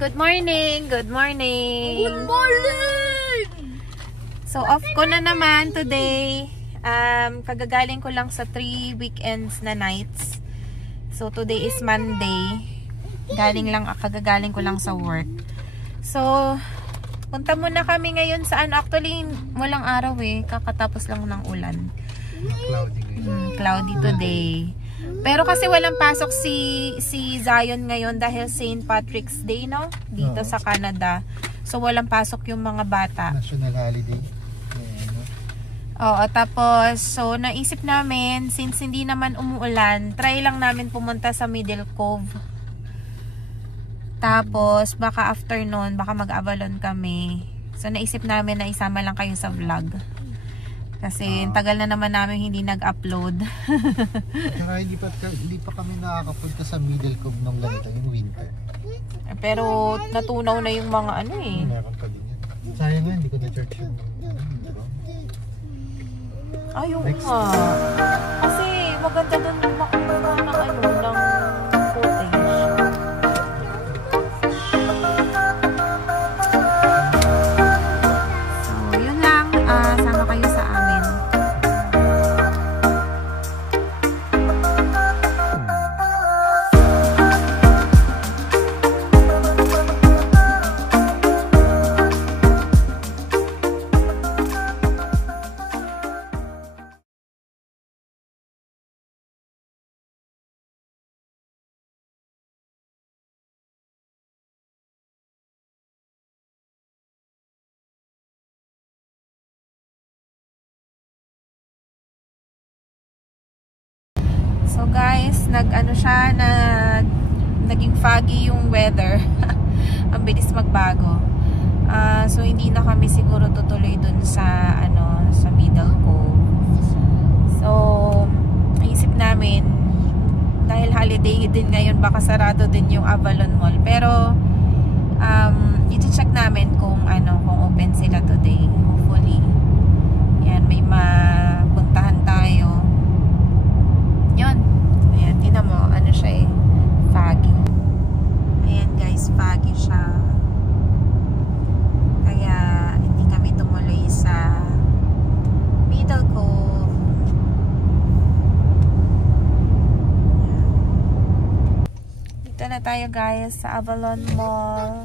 Good morning! Good morning! Good morning! So, off ko na naman today. Kagagaling ko lang sa 3 weekends na nights. So, today is Monday. Kagagaling ko lang sa work. So, punta muna kami ngayon sa Actually, walang araw eh. Kakatapos lang ng ulan. Cloudy today. Pero kasi walang pasok si Zion ngayon dahil St. Patrick's Day, no? Dito sa Canada. So walang pasok yung mga bata. National holiday. Oo, tapos so naisip namin since hindi naman umuulan, try lang namin pumunta sa Middle Cove. Tapos baka after nun, baka mag-Avalon kami. So naisip namin na isama lang kayo sa vlog. Kasi tagal na naman namin hindi nag-upload. Kaya hindi pa kami nakakapunta sa Middle Cove nung ganito, yung winter. Pero natunaw na yung mga ano eh. Meron pa din yan. Sayang nga, hindi ko na-church yung ayun nga. Kasi maganda doon makakuha ng ng footage. So, yun lang. Sama kayo sa amin. So guys, naging foggy yung weather. Ang bilis magbago. So hindi na kami siguro tutuloy dun sa sa Middle Cove. So naisip namin dahil holiday din ngayon baka sarado din yung Avalon Mall. Pero i-check namin kung open sila today. Hopefully. Yan, may mapuntahan tayo. Yun. Ayan, tingnan mo, siya eh. Foggy. Ayan guys, foggy siya. Kaya, hindi kami tumuloy sa Middle Cove. Ayan. Dito na tayo guys sa Avalon Mall.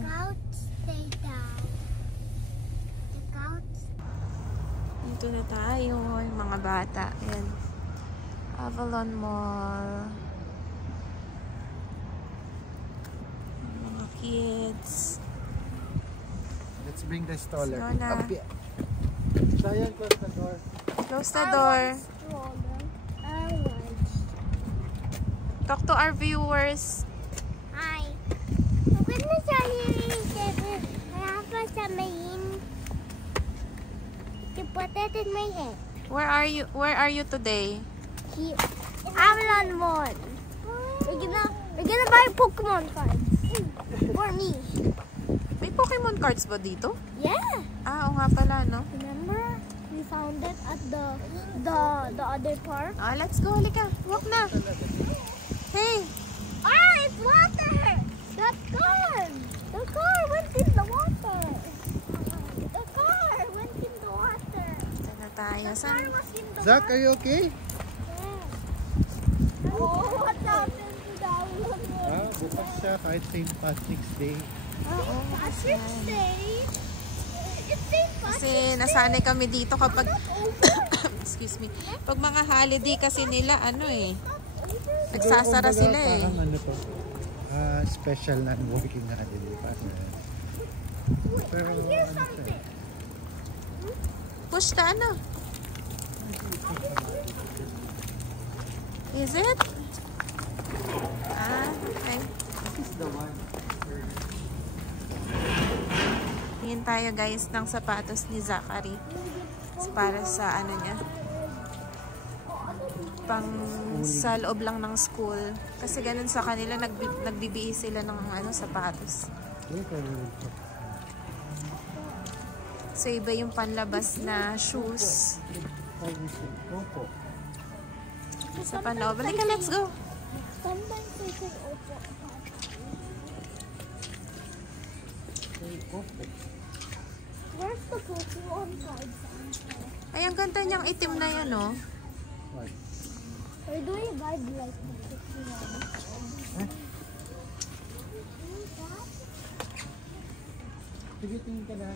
Dito na tayo, yung mga bata. Ayan. Avalon Mall. Mga kids. Let's bring the stroller. Up here. Zion, close the door. Close the door. Talk to our viewers. Hi. I'm gonna tell you I have something to put it in my head. Where are you today? Here. Avalon Mall. We're gonna buy Pokemon cards for me. May Pokemon cards ba dito? Yeah. Oo nga pala, no? Remember we found it at the other park? Let's go, halika. Walk na. Hey. It's water. That car. The car went in the water. The car went in the water. Ito na tayo. Saan? Zach, are you okay? Oh, what happened to the Avalon Mall? Bukas siya kahit St. Patrick's Day. Patrick's Day? It's St. Patrick's Kasi nasanay kami dito kapag excuse me. Pag mga holiday kasi nila nagsasara sila eh. Parang special na working holiday. Pero something. Push the Is it? Okay. This is the one. Tingin tayo guys ng sapatos ni Zachary. Para sa niya. Pang sa loob lang ng school. Kasi ganun sa kanila, nagbibigay sila ng sapatos. So iba yung panlabas na shoes. Sa panloob. Halika, let's go. Sometimes they say opo. Where's the Pokemon cards? Ay, ang ganda niyang itim na yan, oh. What? Or do you buy like the Pokemon? Huh? Sige, tingin ka na.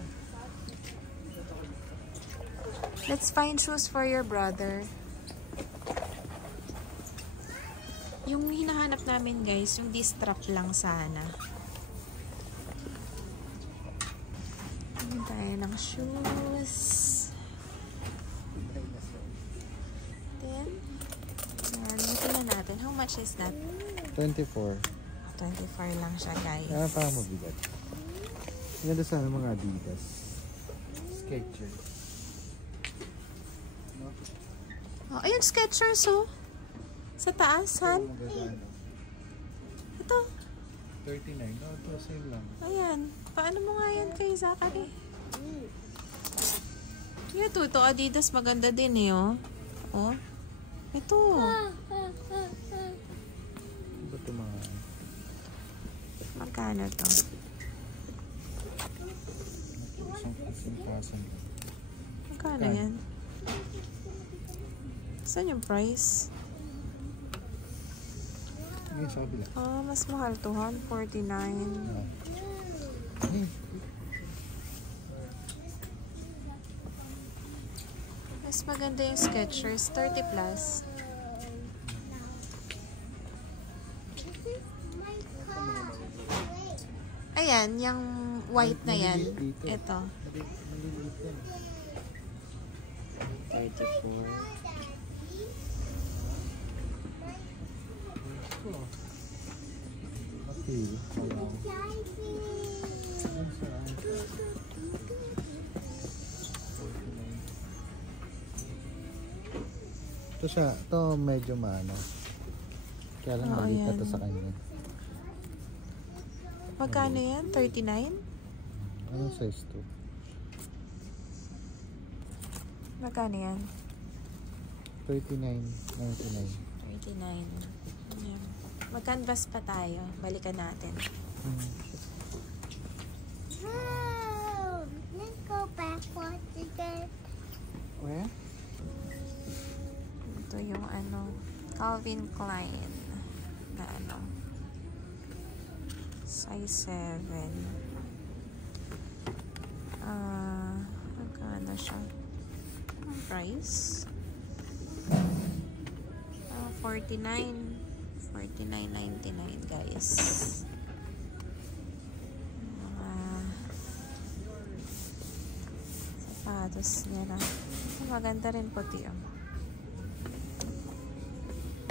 Let's find shoes for your brother. Yung hinahanap namin, guys, yung D-strap lang sana. Tingin tayo ng shoes. Then, dito na natin. How much is that? 24. 24 lang siya, guys. Ah, parang mabigat. Ganda sana mga Adidas. Skechers. No? Oh, ayun, Skechers, oh. Sa taas, Han. Ito. 39. No, ito same lang. Ayan. Paano mo nga yan kay Zachary? Ito Adidas. Maganda din eh, oh. Oh. Ito. Iba ito mga... Magkano to? Isang 15,000. Magkano yan? Saan yung price? Ngayon sa kabila. Ah, mas mahal to, Han. 49. Mas maganda yung Skechers. 30 plus. Ayan, yung white na yan. Ito. Maliliit yan. 34. Okay. Wow. Ito siya. Ito medyo maano. Kaya lang Oo, maliit na yan. ito sa kanya. Magkano yan? 39? Anong size to? Magkano yan? 39.99. 39. Ayan. Mag-canvas pa tayo. Balikan natin. Oh, let's go backwards again. Where? Ito yung ano, Calvin Klein na ano, size 7. Magkano siya? Ang price? 49.99 guys. Mga sapatos niya na. Maganda rin puti oh.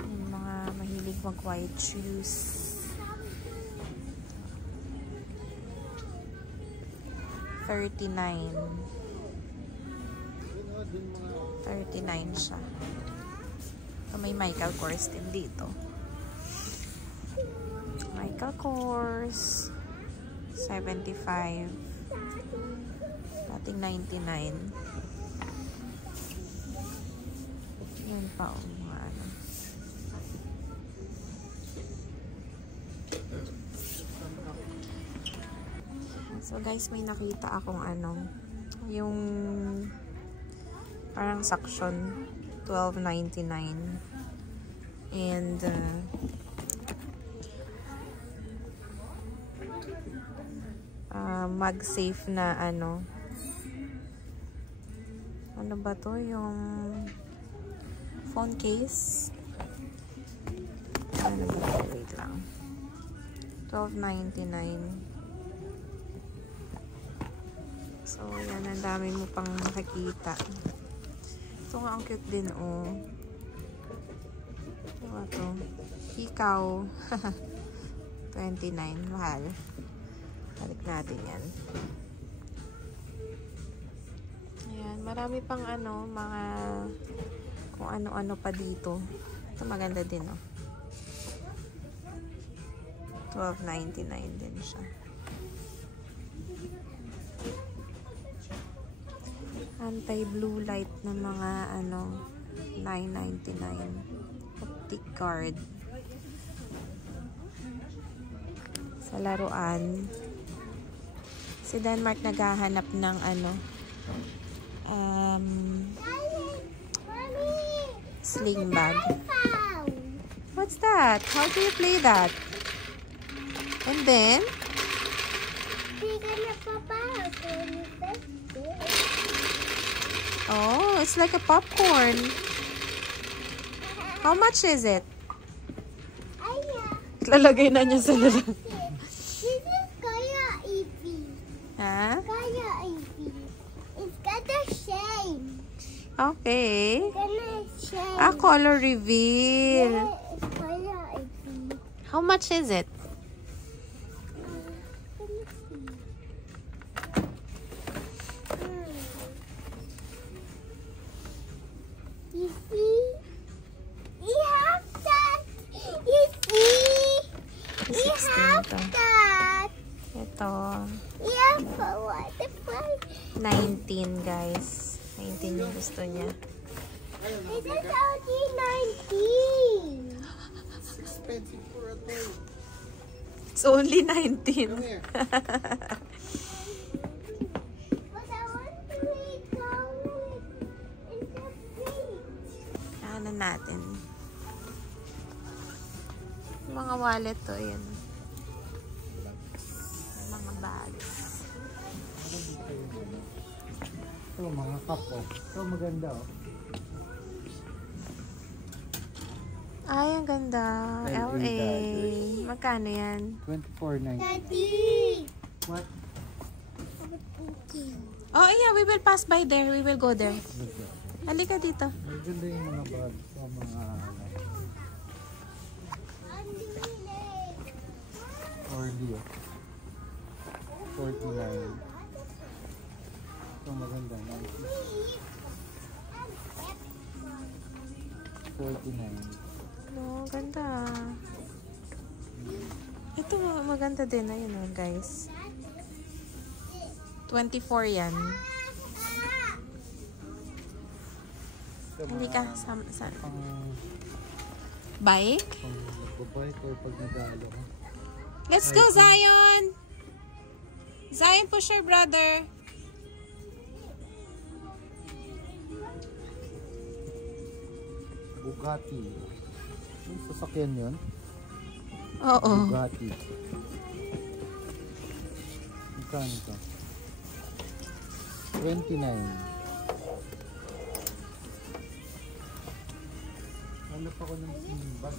Yung mga mahilig mag white shoes. $39 siya. So, may Michael Kors din dito. Michael Kors 75 dating 99. Yan pa o mga ano. So guys, may nakita akong ano, yung parang section $12.99 and MagSafe na ano ba to, yung phone case, ano ba to, wait lang, $12.99. So yan, ang dami mo pang makikita. Ito nga ang cute din oh. Diba to? Hikaw. 29. Mahal. Balik natin yan. Ayan. Marami pang ano, mga kung ano-ano pa dito. Ito maganda din oh. $12.99 din siya. Anti-blue light na mga ano, $9.99. Optic guard. Sa laruan, Si Denmark naghahanap ng ano, sling bag. What's that? How do you play that? And then? Oh, it's like a popcorn. How much is it? Lalagay na niya sa lalagay. This is kaya easy. Ha? Kaya easy. It's got a shape. Okay. Gonna shape. A color reveal. It's kaya easy. How much is it? You see? You have that. You see? You 16 have to. that. Ito. You have a waterfall. 19 guys. 19 yung gusto niya. It is only 19. It's expensive for a day. It's only 19. Come here. But I want to go in the beach. Ano natin? Mga wallet to, yan. Mga bags. Ito, mga cup oh. Ito, maganda oh. Ay, ang ganda. LA LA. dollars. Magkano yan? $24.90. Daddy. What? Oh, yeah, we will pass by there. We will go there. Halika dito. Maganda yung mga bag sa mga Orly oh. 49. Ito maganda. 49. Oh, ganda. Ito, maganda din. Ayun oh, guys. 24 yan. Ito, Hindi ka sa pang bike? bike or pag nag-aalo ka. Let's go, Zion! Zion, push your brother. Bugatti. Yung sasakyan yun? Oo. Bugatti. Magkano ito? 29. Hanap ako ng bag.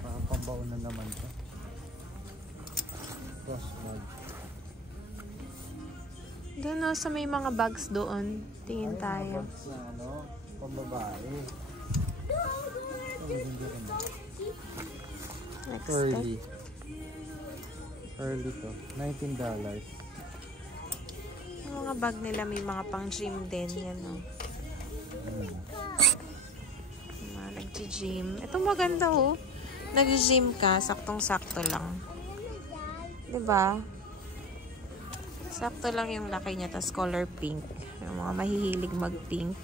Parang pambaon na naman ito. Cross bag. Doon oh, sa may mga bags doon. Tingin tayo. Bags na ano, pambabae. Next Early. step. Early to. $19. Yung mga bag nila may mga pang gym din. Yan oh. Mga nag-gym. Ito maganda oh. Nag-gym ka, saktong-sakto lang. 'Di ba? Sakto lang yung laki niya, tas color pink. Yung mga mahihilig mag-pink.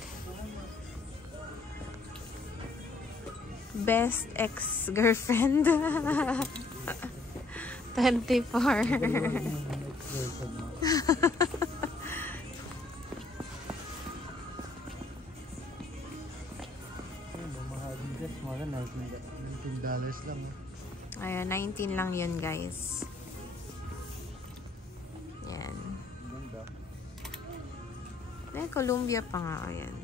Best ex-girlfriend. 24. $19 lang. Ayan, 19 lang yun, guys. Yan. Ganda. May Columbia pa nga. Ayan.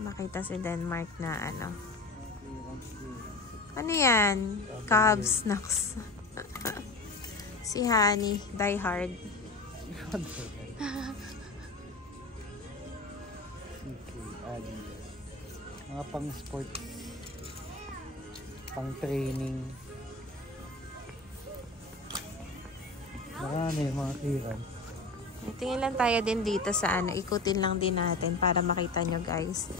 Makita si Denmark na ano. Ano yan? Cubs snacks. Si Honey, die hard. Mga pang sport, pang training. Marami mga clearance. Tingin lang tayo din dito sa ano. Ikutin lang din natin para makita nyo, guys.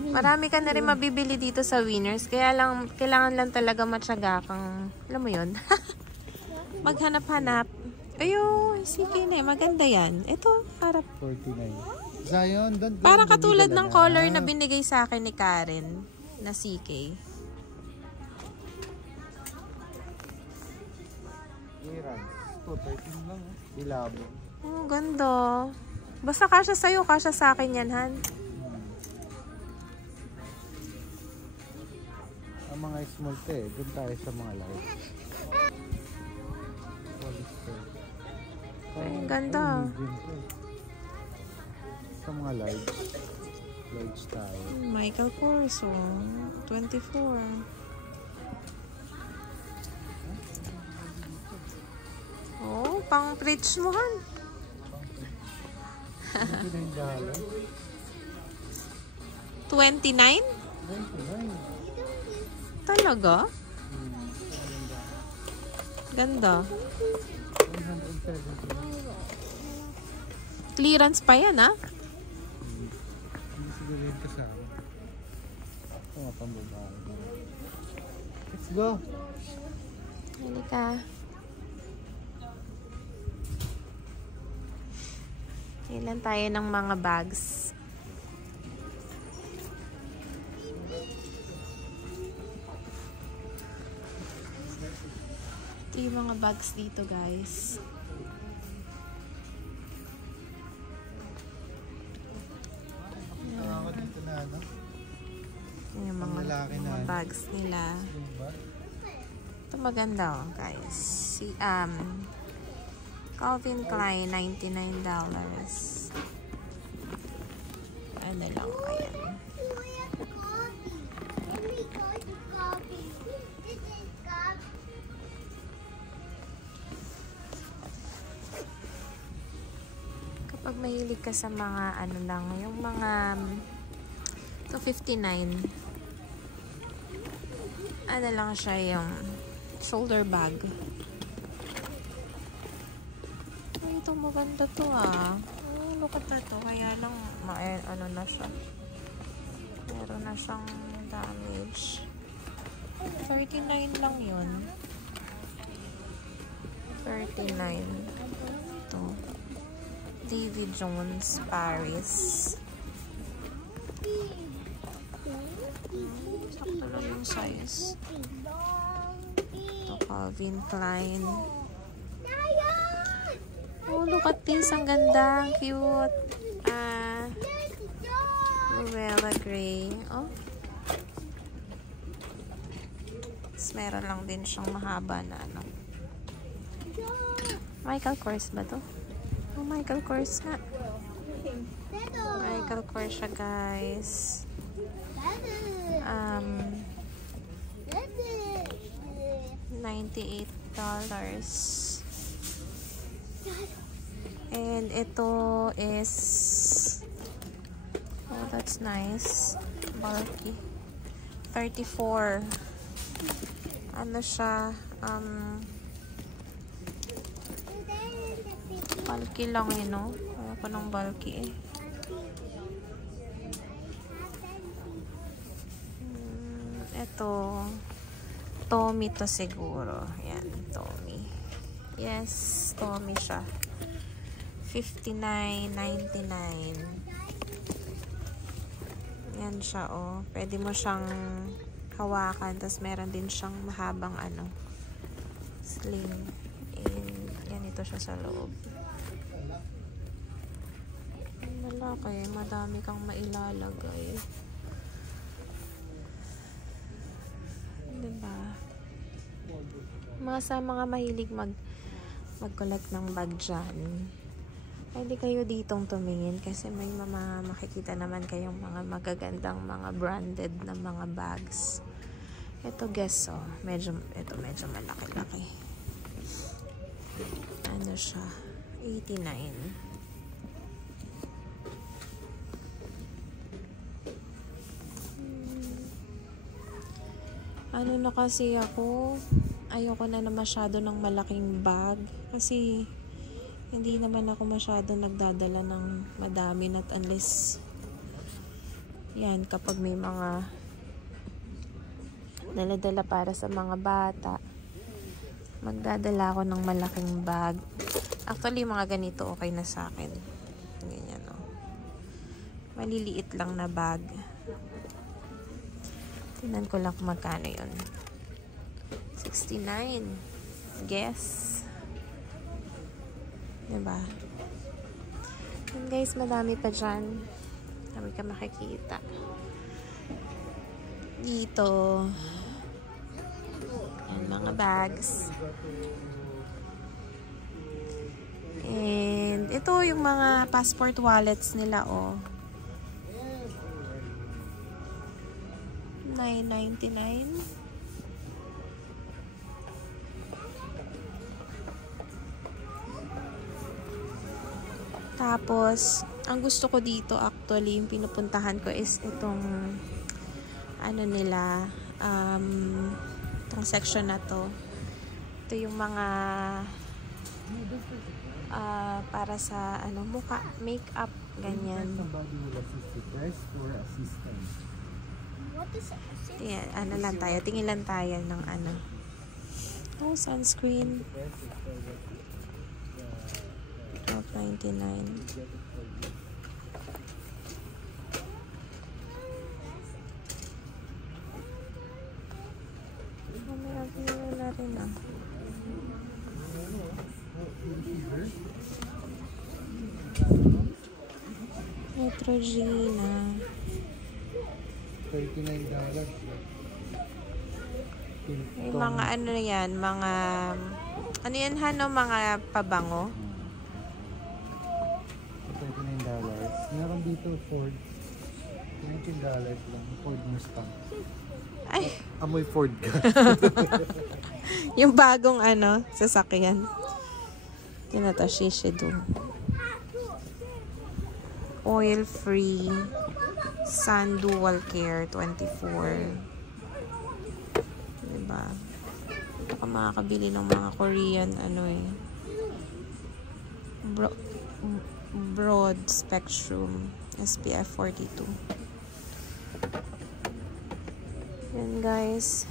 Marami ka na rin mabibili dito sa Winners. Kaya lang, kailangan lang talaga matyaga kang, alam mo yun, maghanap-hanap. Ayun, sige na. Maganda yan. Ito, para 49. Zion, para katulad ng color na binigay sa akin ni Karen na CK. Clearance. 213 lang. Bilabo. Oh, ganda. Basta kasya sa'yo, kasya sa akin yan, Han. Ang mga small to eh. Doon tayo sa mga light. Ay, ganda. Medium to eh. Sa mga light. Lights tayo. Michael Kors, 24. Oh, pang preach mo, Han. $29? 29. Talaga? Ganda. 170. Clearance pa yan, ha? Hindi siguro yung kasama. Ito nga pang babae. Let's go! Halika. Ilan tayo ng mga bags. Ito yung mga bags dito, guys. Ako dito na ano? Yung mga, lalaki na mga ano? bags nila. Ito maganda, guys. Si, Calvin Klein, $99. Ano lang, ayan. Kapag mahilig ka sa mga ano lang, yung mga ito 59. Ano lang siya, yung shoulder bag. Ay, ito maganda to ah. Oh, look at that to. Kaya lang, ano na siya. Meron na siyang damage. 39 lang yun. 39. Ito. David Jones, Paris. Sakto lang yung size. Ito, Calvin Klein. Oh, look at this. Ang ganda. Ang cute. Luella Gray. Oh. Tapos meron lang din siyang mahaba na ano. Michael Kors ba to? Oh, Michael Kors nga. Michael Kors siya, guys. $98. And ito is, oh, that's nice. Bulky. 34. Ano siya? Bulky lang eh, no? Ayoko ng bulky eh. Ito, Tommy to siguro. Yan, Tommy. Yes, Tommy siya. $59.99. Yan siya, oh. Pwede mo siyang hawakan. Tapos meron din siyang mahabang ano, sling. And yan, ito siya sa loob. Malaki. Madami kang mailalagay. Diba? Sa mga mahilig mag-collect ng bag dyan, pwede kayo ditong tumingin kasi may makikita naman kayong mga magagandang mga branded na mga bags. Ito, guess, oh. Medyo malaki-laki. Ano siya? $89. Ano na kasi ako, ayoko na masyado ng malaking bag kasi hindi naman ako masyado nagdadala ng madami, not unless yan, kapag may mga dala-dala para sa mga bata, magdadala ako ng malaking bag. Actually, mga ganito okay na sa akin. Ganyan, oh. Maliliit lang na bag. Tingnan ko lang kung magkano yun. $69. Guess. Diba? And guys, madami pa dyan. Dami ka makikita. Dito. Ayan, mga bags. And ito yung mga passport wallets nila, oh. $9.99. Tapos, ang gusto ko dito actually, yung pinupuntahan ko is itong ano nila, itong section na to. Ito yung mga para sa ano, mukha, makeup, ganyan. Somebody will assist you. Press for assistance. What is it? Tingin, ano lang tayo, tingin lang tayo ng ano. Oh, sunscreen. $12.99. Oh, may available na rin, ah. Neutrogena. $39. May mga ano yan, mga ano yan, Hano, mga pabango. $39. Meron dito Ford. $19 lang. Ford Mustang. Ay, Amoy Ford ka. yung bagong ano, sasakyan. Yun na to, Shiseido. Oil-free. Sun Dual Care 24. Diba? Ito ka makakabili ng mga Korean ano eh. Broad spectrum SPF 42. Yan guys.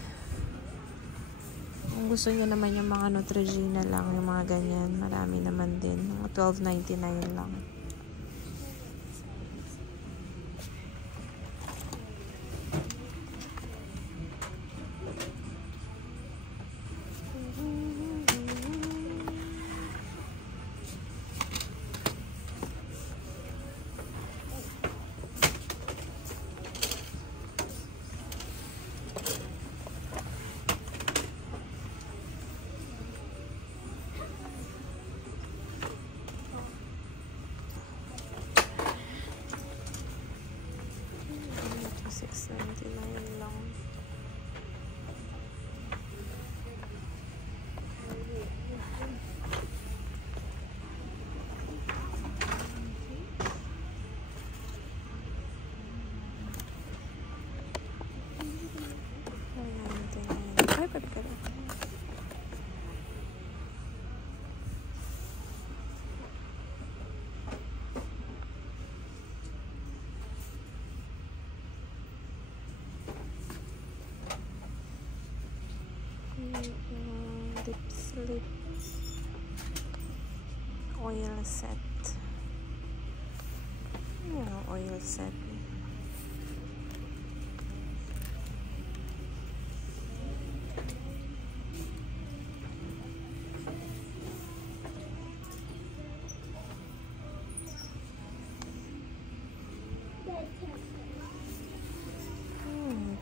Kung gusto nyo naman yung mga Neutrogena lang, yung mga ganyan, marami naman din. Mga $12.99 lang. $6.99 lang. Ay, ba't ka na? Lip slip oil set. Oil set.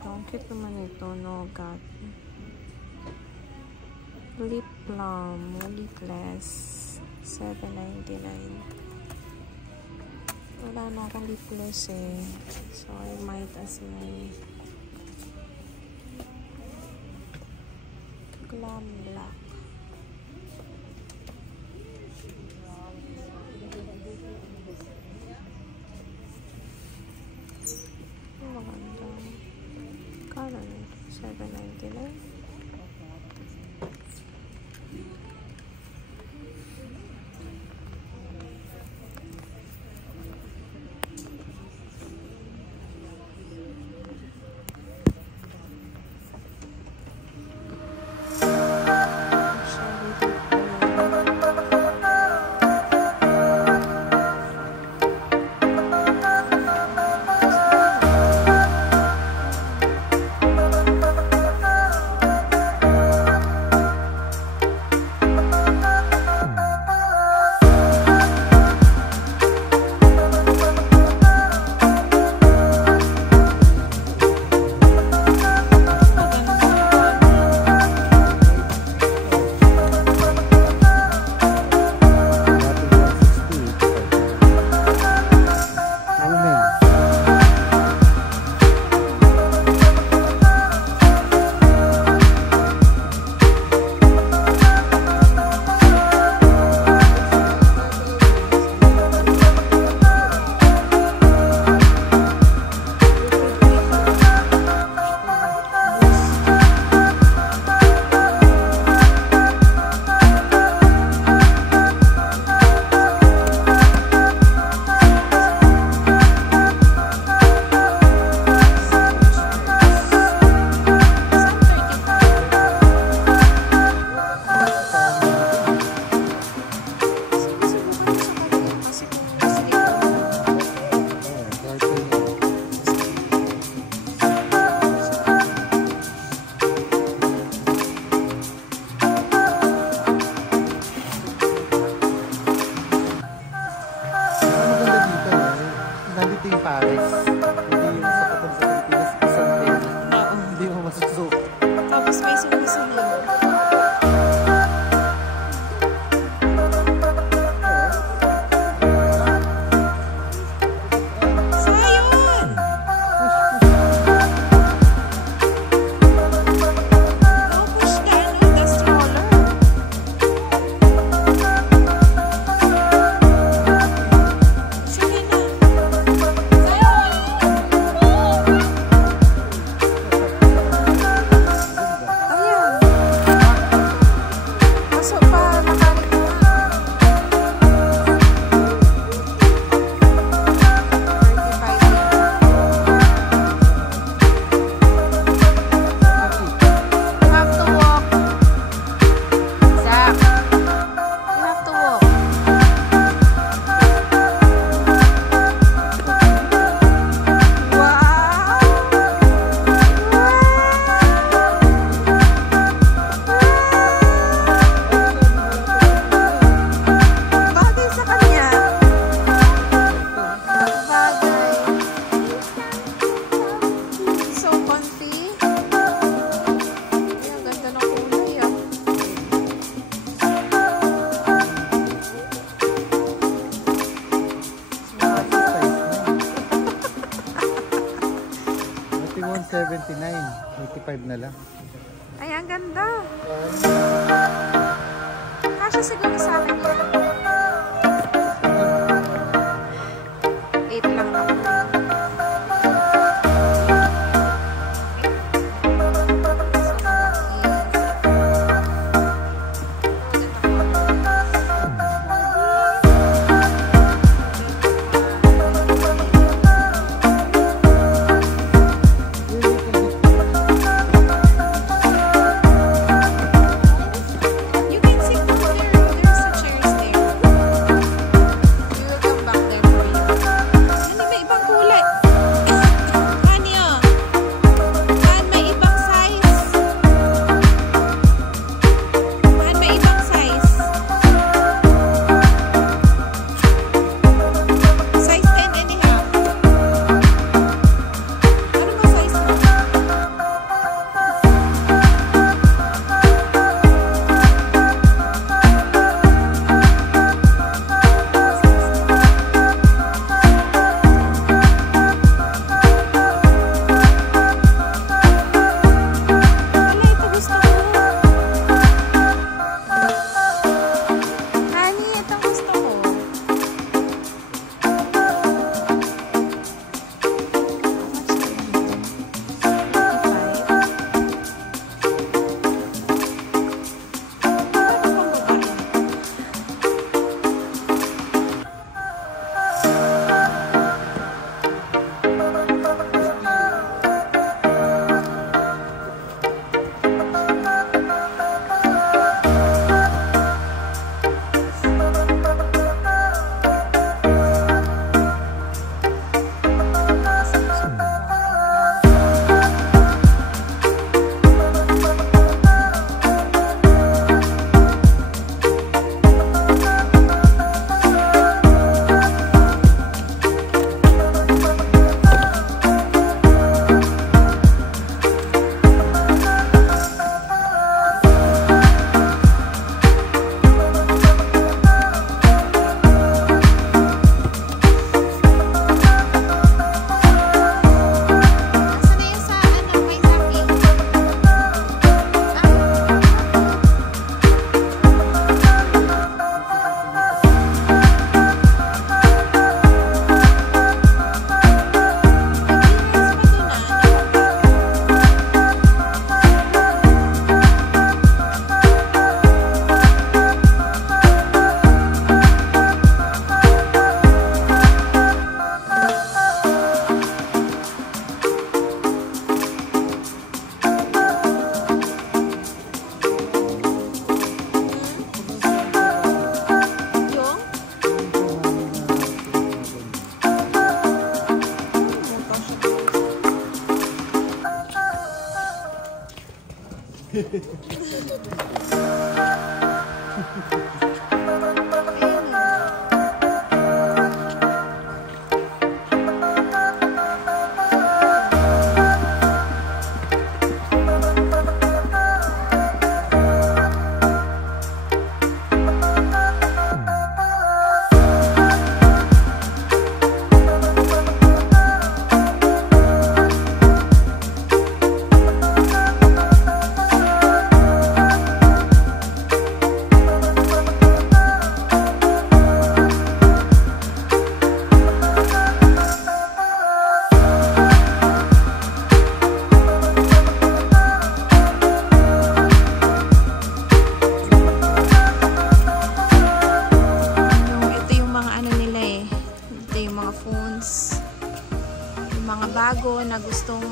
Ang cute naman ito, Nougat. Lip Plum, lipless, $7.99. Wala na akong lipless eh. So, I might as my Glam Black. Maganda. Kano nito? $7.99. 41.79. 85 na lang. Ay, ang ganda. Kasya siguro sa akin yan. 8 lang ako. bago na gustong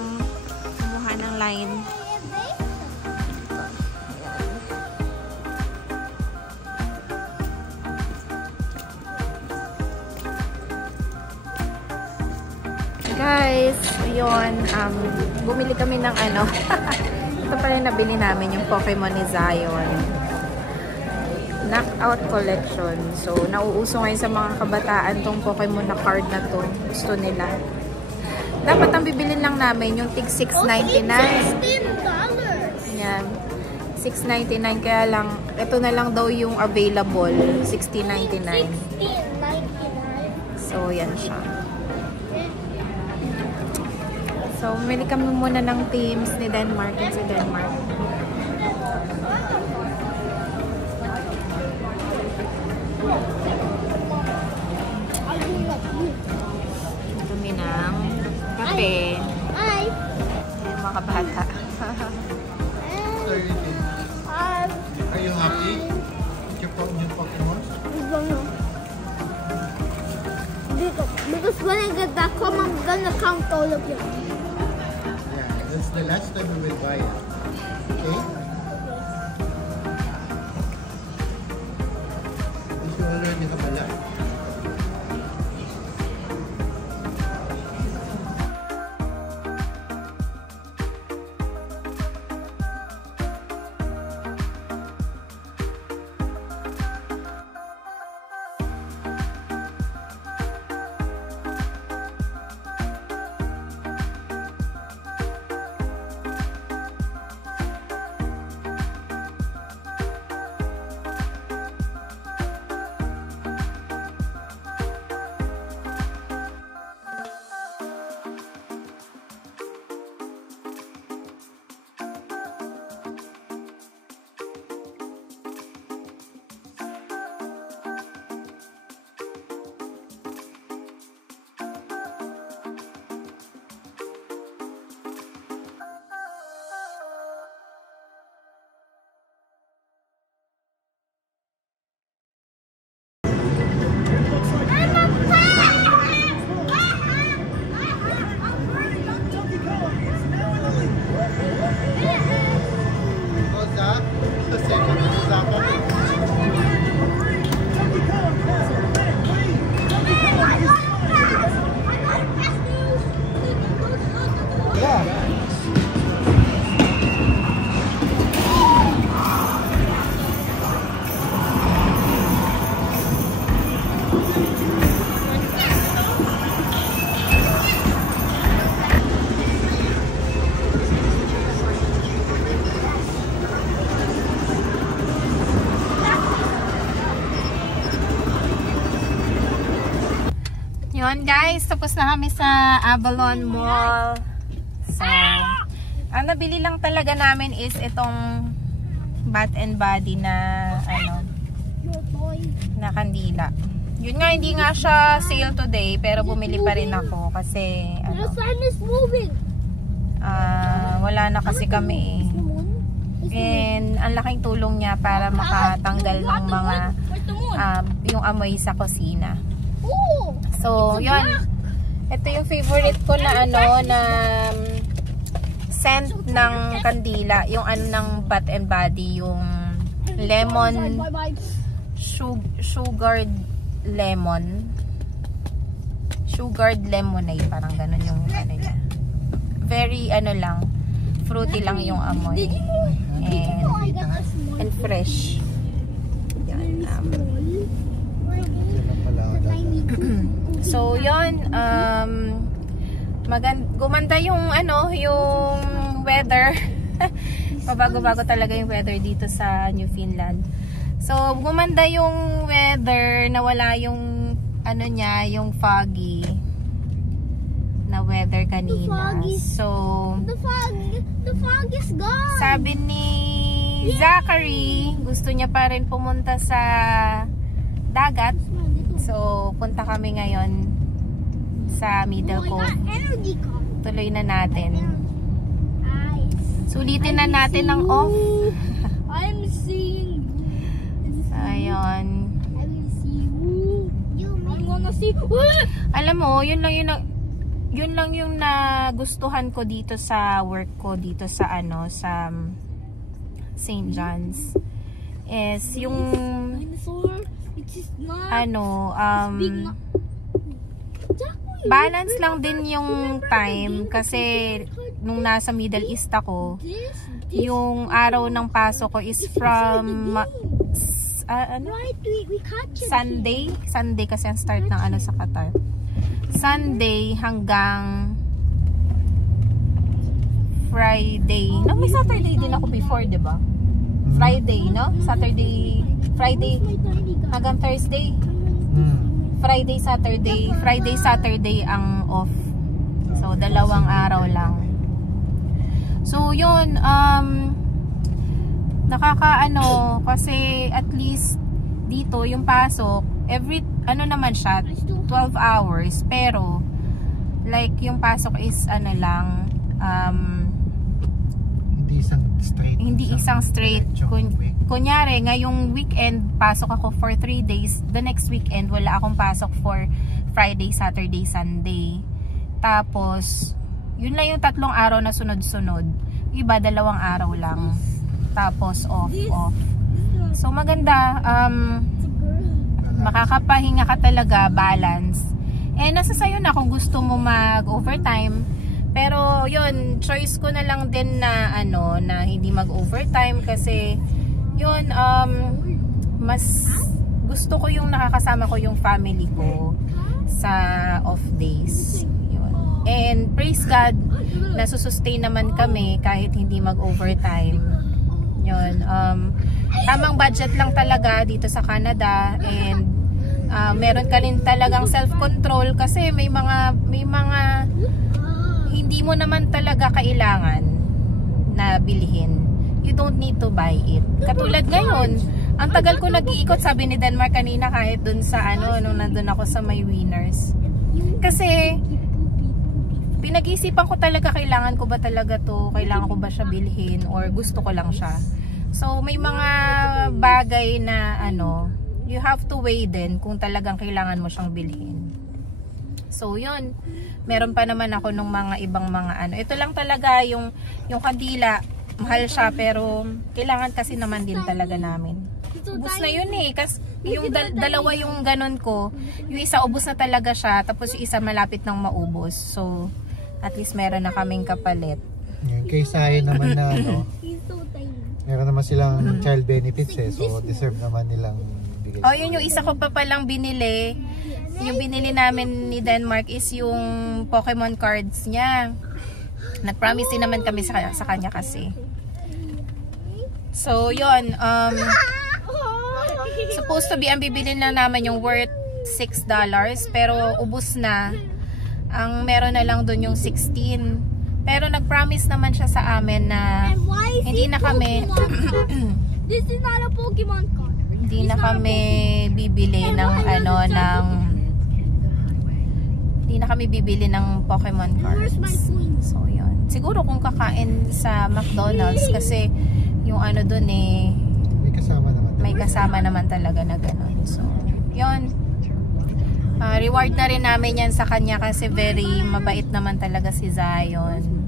kumuha ng line. Guys, yun, bumili kami ng ano. Ito pala yung nabili namin, yung Pokemon ni Zion. Knockout Collection. So, nauuso ngayon sa mga kabataan tong Pokemon na card na to. Gusto nila. Dapat ang bibilin lang namin yung tig $6.99. Yan. $6.99. Kaya lang, ito na lang daw yung available. $16.99. So, yan siya. So, bumili kami muna ng teams ni Denmark at sa Denmark. Kami ng kape. Hi. Yung mga bata. Are you happy? Your Pokemon? Because when I get back home, I'm gonna count all of them. Yeah, that's the last time we will buy it. Okay? You already have a lot. Yun guys, tapos na kami sa Avalon Mall. So, ang nabili lang talaga namin is itong Bath and Body na na kandila. Yun nga, hindi nga siya sale today, pero bumili pa rin ako kasi The sun is moving. wala na kasi kami and ang laking tulong niya para makatanggal ng mga yung amoy sa kusina. So, yun. Ito yung favorite ko na na scent ng kandila. Yung ng Bath and Body. Yung lemon, sugared lemon. Sugared lemonade. Parang ganun yung niya. Very lang. Fruity lang yung amoy. And fresh. Yan. So, yun, gumanda yung yung weather. Pabago-bago talaga yung weather dito sa New Finland. So, gumanda yung weather, nawala yung niya, yung foggy na weather kanina. So, the fog is gone. Sabi ni Zachary, gusto niya pa rin pumunta sa dagat. So, punta kami ngayon sa Middle Cove. Tuloy na natin. Sulitin na natin ang off. I'm seeing. Ayun. I will see you. I'm gonna see. Alam mo, yun lang yung nagustuhan ko dito sa work ko dito sa sa St. John's. Is yung balance lang din yung time kasi nung nasa Middle East ako, yung araw ng pasok ko is from Sunday kasi ang start ng sa Qatar. Sunday hanggang Friday. No, may Saturday din ako before, 'di ba? Friday, no? Friday hanggang Thursday. Friday, Saturday ang off. So, 2 araw lang. So, yun, nakakaano, kasi at least dito, yung pasok, every, ano naman siya, 12 hours, pero, like, yung pasok is, ano lang, hindi isang straight. Kunyari, ngayong weekend, pasok ako for 3 days, the next weekend, wala akong pasok for Friday, Saturday, Sunday. Tapos, yun lang yung 3 araw na sunod-sunod. Iba, 2 araw lang. Tapos, off. So, maganda. Makakapahinga ka talaga, balance. Nasa sayo na kung gusto mo mag-overtime. Pero, yun, choice ko na lang din na, na hindi mag-overtime. Kasi, yun, mas gusto ko yung nakakasama ko yung family ko sa off days. Yun. And, praise God, nasusustain naman kami kahit hindi mag-overtime. Yun, tamang budget lang talaga dito sa Canada, and meron ka rin talagang self-control kasi may mga hindi mo naman talaga kailangan na bilhin. You don't need to buy it. Katulad ngayon, ang tagal ko nag-iikot, sabi ni Denmark kanina, kahit dun sa nung nandun ako sa my winners. Kasi pinag-iisipan ko talaga, kailangan ko ba talaga to, kailangan ko ba siya bilhin, or gusto ko lang siya. So, may mga bagay na you have to weigh din kung talagang kailangan mo siyang bilhin. So, yun. Meron pa naman ako nung mga ibang mga Ito lang talaga yung kandila. Mahal siya, pero kailangan kasi naman din talaga namin. Ubus na yun kasi yung dalawa yung ganon ko. Yung isa ubus na talaga siya, tapos yung isa malapit nang maubos. So, at least meron na kaming kapalit. Kaysa naman na meron naman silang child benefits so deserve naman nilang bigay. Yun yung isa ko pa palang binili. Yung binili namin ni Denmark is yung Pokemon cards niya. Nag-promise din naman kami sa kanya kasi. So, yun. Supposed to be, ang bibili na naman yung worth $6, pero ubus na. Ang meron na lang dun yung 16. Pero nag-promise naman siya sa amin na hindi na kami This is not a Pokemon card. Hindi na kami bibili ng hindi na kami bibili ng Pokemon cards. So yun. Siguro kung kakain sa McDonald's kasi yung dun may kasama naman talaga na ganun. So yun. Reward na rin namin yan sa kanya kasi very mabait naman talaga si Zion.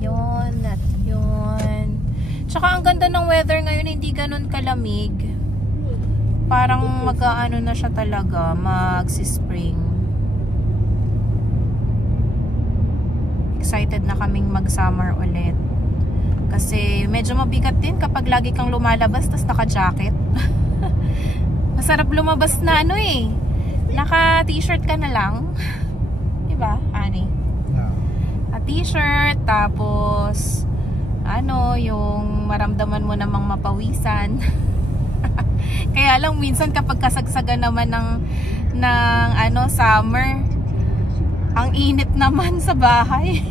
Yun at yun. Tsaka ang ganda ng weather ngayon, hindi ganun kalamig. Parang na siya talaga, magsi-spring. Excited na kaming mag-summer ulit. Kasi medyo mabigat din kapag lagi kang lumalabas tas naka-jacket. Masarap lumabas na naka-t-shirt ka na lang. Diba, Ani? T-shirt, tapos yung maramdaman mo namang mapawisan. Kaya lang minsan kapag kasagsagan naman ng summer, ang init naman sa bahay.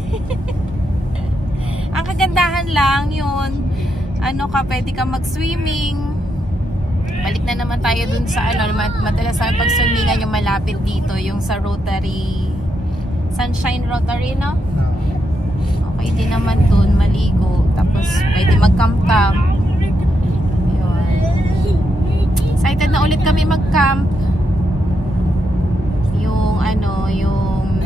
Ang kagandahan lang yun, pwede ka mag-swimming. Balik na naman tayo dun sa madalas sa pag-swimingan yung malapit dito, yung sa Rotary, Sunshine Rotary, no? Okay din naman dun, maligo. Tapos pwede mag-camp-camp. Yun. Excited na ulit kami mag-camp. Yung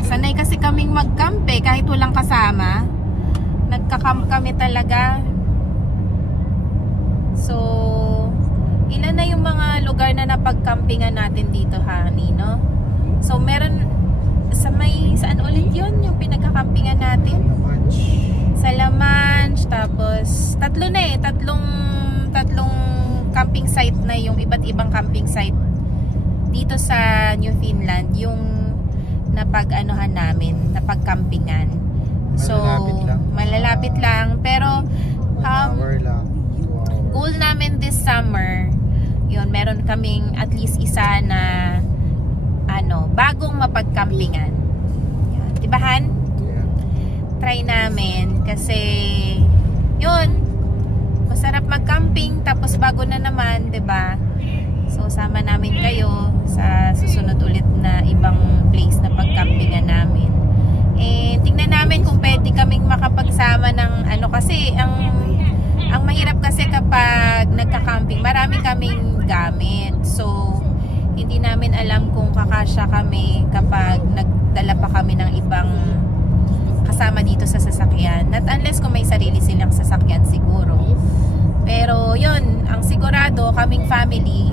sanay kasi kaming mag-camp kahit walang kasama. Nagka-camp kami talaga. So, ilan na yung mga lugar na napag-campingan natin dito, honey, no? So, meron saan ulit yun yung pinagkakampingan natin? Sa La Manche, tapos tatlong camping site na yung iba't ibang camping site dito sa New Finland, yung napag-campingan. So, malalapit lang, pero goal namin this summer, yun, meron kaming at least isa na bagong mapag-campingan. Yan. Diba, Han? Yeah. Try namin kasi yun, masarap mag-camping tapos bago na naman, 'di ba? So sama namin kayo sa susunod ulit na ibang place na pag-campingan namin. And tingnan namin kung pwede kaming makapagsama ng ano, kasi ang mahirap kasi kapag nagka-camping, marami kaming gamit. So hindi namin alam kung kakasya kami kapag nagdala pa kami ng ibang kasama dito sa sasakyan. Not unless kung may sarili silang sasakyan siguro. Pero yun, ang sigurado, kaming family,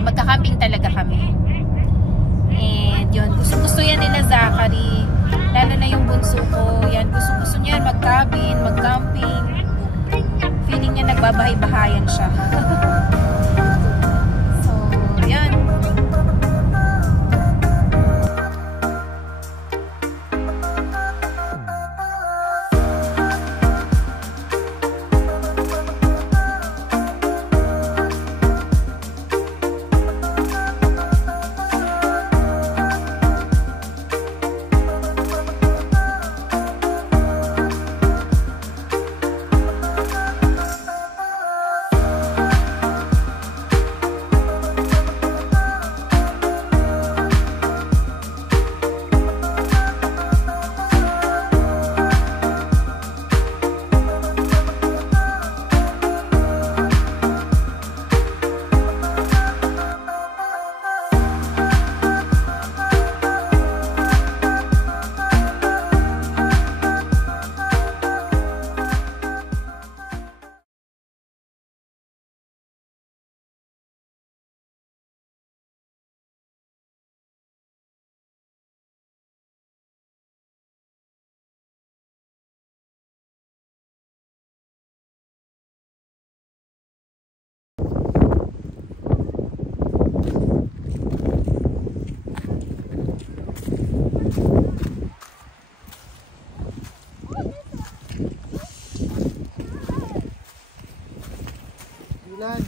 magka-camping talaga kami. And yun, gusto yan nila Zachary. Lalo na yung bunso ko. Yan, gusto niya mag-cabin, mag-camping. Feeling niya nagbabahay-bahayan siya. So, yan. Ilan?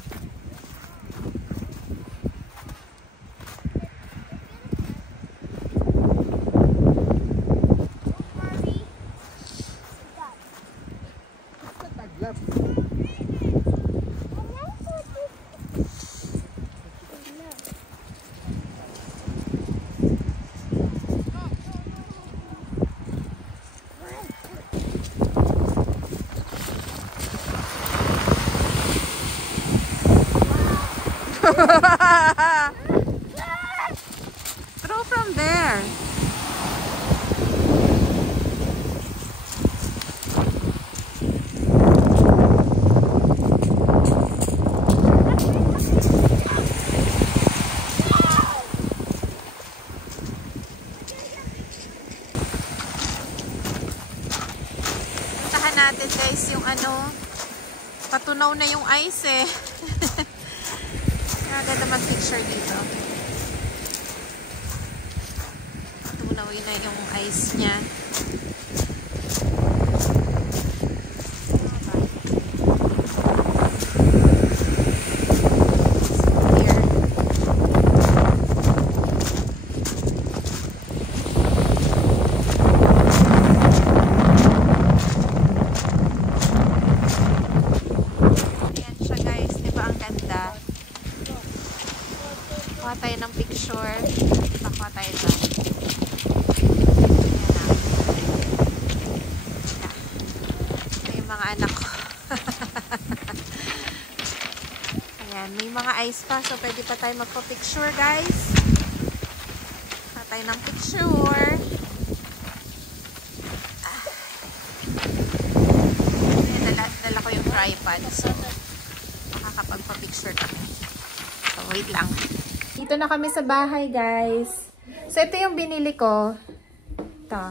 Taglap. Throw from there. Puntahan natin guys yung ano, patunaw na yung ice eh. Ganda mag-picture dito. Tunawin na yung ice niya. Ayan siya guys, diba ang ganda? Kuha tayo ng picture. Pakuha tayo ito. Ito yung mga anak ko. Ayan, may mga ice pa. So, pwede pa tayo magpa-picture, guys. Kuha tayo ng picture. Ayan, dala ko yung tripod. So, makakapagpa-picture kami. So, wait lang. Dito na kami sa bahay, guys. So, ito yung binili ko. Ito.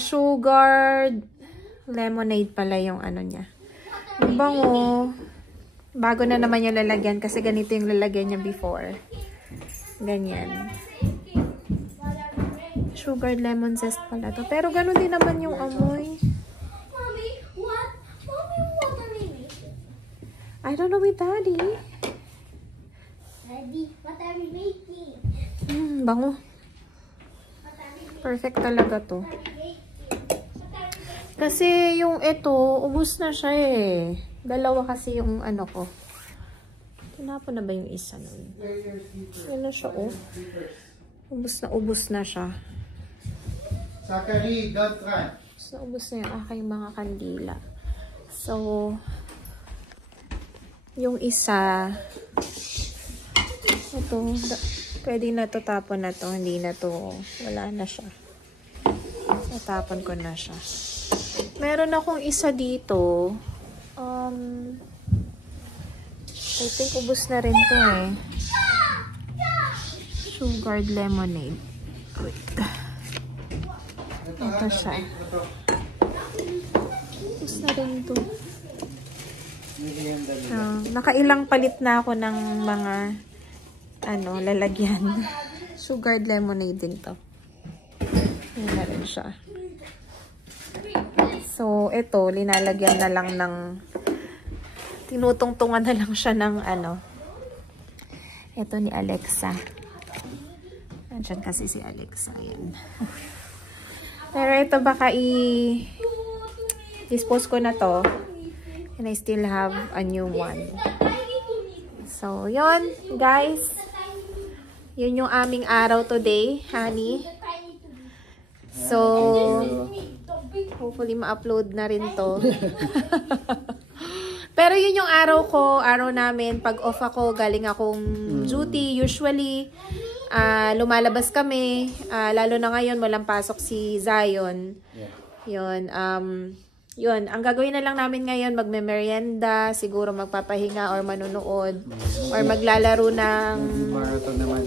Sugar lemonade pala yung ano niya. Ang bango. Bago na naman yung lalagyan kasi ganito yung lalagyan niya before. Ganyan. Sugar lemon zest pala to. Pero ganun din naman yung amoy. Mommy, what? Mommy, what are we making? I don't know with Daddy. Daddy, what are we making? bango. Perfect talaga to. Kasi yung ito, ubos na siya eh. Dalawa kasi yung ano ko. Tinapon na ba yung isa nun? Yan na siya oh. Ubos na siya. Zachary, don't run. So, ubos na yung aking mga kandila. So, yung isa, ito, pwede na to, tapon na to, hindi na to, wala na siya. Natapon ko na siya. Meron akong isa dito, I think ubos na rin to eh. Sugared lemonade. Wait. Ito siya. Ubos na rin to. Nakailang palit na ako ng mga lalagyan. Sugared lemonade din to. Yan na rin siya. So, ito, linalagyan na lang ng tinutungtungan na lang siya ng ito ni Alexa. Nandiyan kasi si Alexa. Yan. Pero ito baka dispose ko na to. And I still have a new one. So, yun, guys. Yun yung aming araw today, honey. So, hopefully ma-upload na rin to. Pero yun yung araw ko, araw namin. Pag off ako, galing akong duty. Usually, lumalabas kami. Lalo na ngayon, walang pasok si Zion. Yun, yun, ang gagawin na lang namin ngayon, magme-merienda, siguro magpapahinga or manunood, or maglalaro ng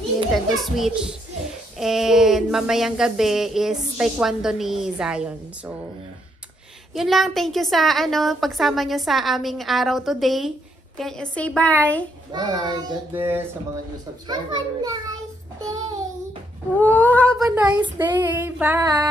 Nintendo Switch. And mamayang gabi is taekwondo ni Zion. So, yun lang. Thank you sa pagsama nyo sa aming araw today. Can you say bye? Bye. God bless sa mga new subscribers. Have a nice day. Oh, have a nice day. Bye.